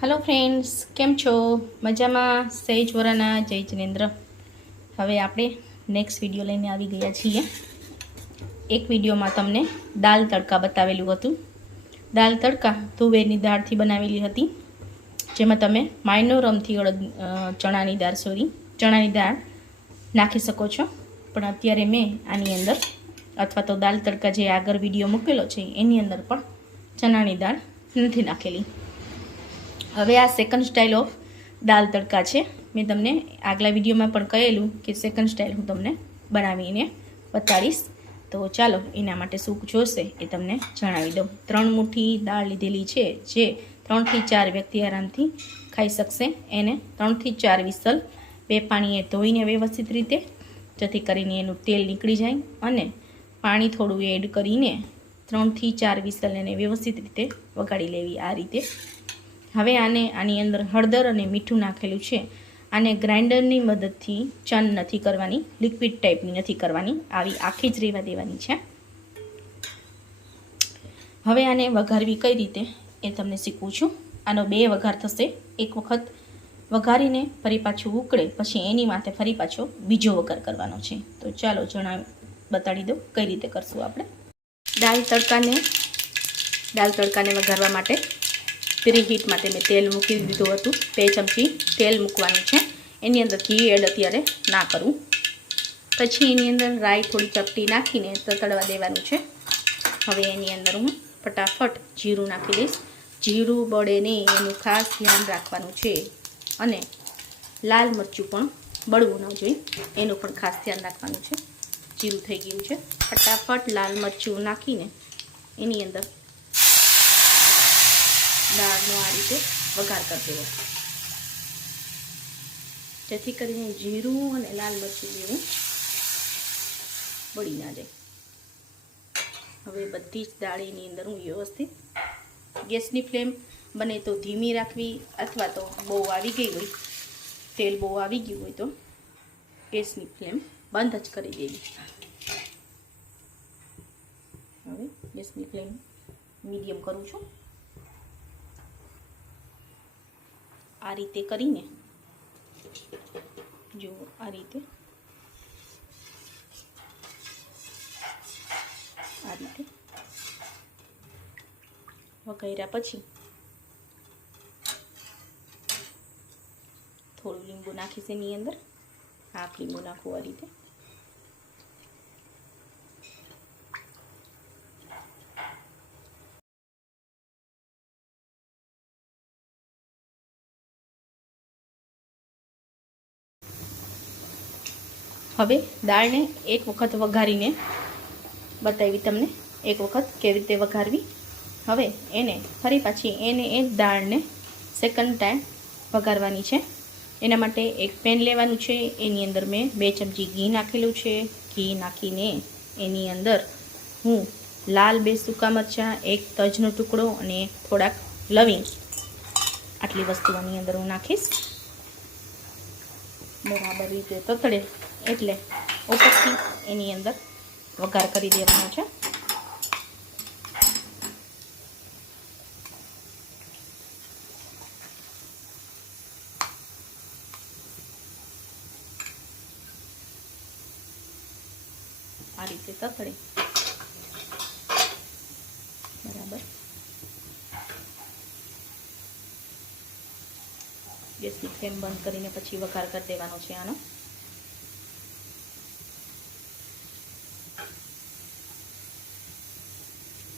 Hello friends, केम छो? मजामां? सहेज वराना जय जिनेन्द्र। हवे आपणे नेक्स्ट विडियो लईने आवी गया छीए। एक विडियो में तमने दाल तड़का बतावेलुं हतुं। दाल तड़का तुवेरनी दाळथी बनावेली हती, जेमां तमे मायनोरमथी चणानी दाळ नाखी शको छो। पण अत्यारे मैं आनी अंदर अथवा तो दाल तड़का जे आगर विडियो मूकेलो छे एनी अंदर पण चणानी दाळ नथी नाखेली। हवे आ सेकंड स्टाइल ऑफ दाल तड़का है। मैं तमने आगला विडियो में कहेलू कि सेकंड स्टाइल हूँ तमने बनावीने बताड़ीश। तो चलो एना माटे शुं जोईशे ए तमने जणावी दऊं। 3 मुठी दाळ लीधेली छे, जे 3 થી 4 व्यक्ति आरामथी खाई शकशे। एने 3 થી 4 विसल बे पाणीए धोईने व्यवस्थित रीते, जेथी करीने एनुं तेल निकળી जाय अने पाणी थोड़ुं एड करीने 3 થી 4 विसल एने व्यवस्थित रीते वगाड़ी लेवी। आ रीते हवे आने आनी अंदर हळदर अने मीठुं नाखेलुं छे। आने ग्राइंडरनी मददथी चन नथी करवानी, लिक्विड टाइपनी नथी करवानी, आवी आखी ज रहेवा देवानी छे। हवे आने वघारवी कई रीते ए तमने शीखवुं छुं। आनो 2 वघार थशे। एक वखत वघारीने फरी पाछुं उकळे पछी एनी माथे फरी पाछो बीजो वघार करवानो छे। तो चालो बताड़ी दो कई रीते करशुं आपणे। दाल तड़काने वघारवा माटे प्रीहीट माटे मैं तेल मूकी दीधुं हतुं। 2 चमची तेल मूकवानुं छे। एनी अंदर घी एड अत्यारे ना करूं। पछी एनी अंदर राई थोड़ी चपटी नाखीने ततड़वा देवानुं छे। हवे एनी अंदर हूँ फटाफट जीरुं नाखी दईश। जीरुं बळे नहीं एनुं खास ध्यान राखवानुं छे अने लाल मरचुं पण बळवुं न जोईए एनुं पण खास ध्यान राखवानुं छे। जीरुं थई गयुं छे। फटाफट लाल मरचुं नाखीने एनी अंदर दाळनो आ रीते वघार कर देवो, जेथी करीने जीरुं अने लाल मरचुं बेवुं बળી ना जाय। हवे बधी ज दाळ एनी अंदर हूँ व्यवस्थित गैसनी फ्लेम बने तो धीमी राखवी, अथवा तो बहू आवी गई होय, तेल बहू आवी गयुं होय तो गैसनी फ्लेम बंध ज करी देवी। हवे गैसनी फ्लेम मीडियम करूँ छुं। आ रीते करीने जो आ रीते वघार्या पछी थोड़ुं લીંબુ नाखीश एनी अंदर। हाफ લીંબુ नाखो आ रीते। हवे दाळने एक वखत वघारीने बतावी तमने एक वखत केवी रीते वघारवी। हवे एने फरी पाछी ए दाळने सेकंड टाइम वघारवानी छे। एना माटे एक पेन लेवानुं छे। एनी अंदर मैं 2 चमची घी नाखेलुं छे। घी नाखीने एनी अंदर हूँ लाल 2 सूका मरचा, 1 तजनो टुकड़ो अने थोड़ाक लविंग, आटली वस्तु आनी अंदर हूँ नाखीश। बराबर रीते ततड़े एटले उपरथी एनी अंदर वघार करी देवानो छे। आ रीते ततड़े बराबर गैसनी फ्लेम बंद करीने पछी वघार कर देवानो छे। आनो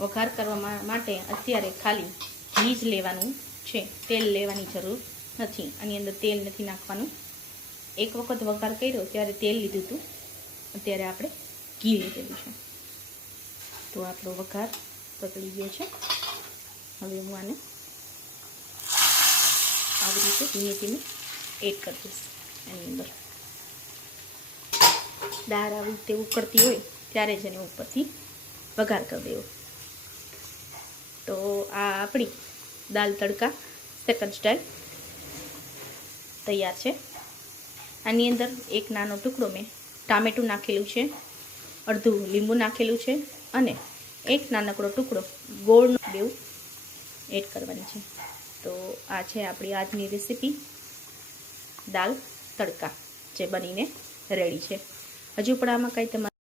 वघार करवा माटे अत्यारे खाली घी ज लेवानुं छे, तेल लेवानी जरूर नथी। आनी अंदर तेल नथी नाखवानुं। एक वखत वघार कर्यो त्यारे तेल लीधुं हतुं, अत्यारे आपणे घी लीधेलुं छे। तो आपणो वघार ततड़ी गयो छे। हवे हूँ आने આવી રીતે ધીમે ધીમે એડ કરી દઈશ એની અંદર। દાળ આવી રીતે ઉકળતી હોય ત્યારે જ એને ઉપરથી વઘાર કરી દેવો। તો આ આપણી દાલ તડકા સેકન્ડ સ્ટાઇલ તૈયાર છે। આની અંદર એક નાનો ટુકડો મેં ટામેટું નાખેલું છે, અડધું લીંબુ નાખેલું છે અને એક નાનકડો ટુકડો ગોળનો બેવ એડ કરવાની છે। તો તો આ છે આપણી આજની રેસીપી દાલ તડકા, જે બનીને રેડી છે. હજુ પણ આમાં કંઈ તમારે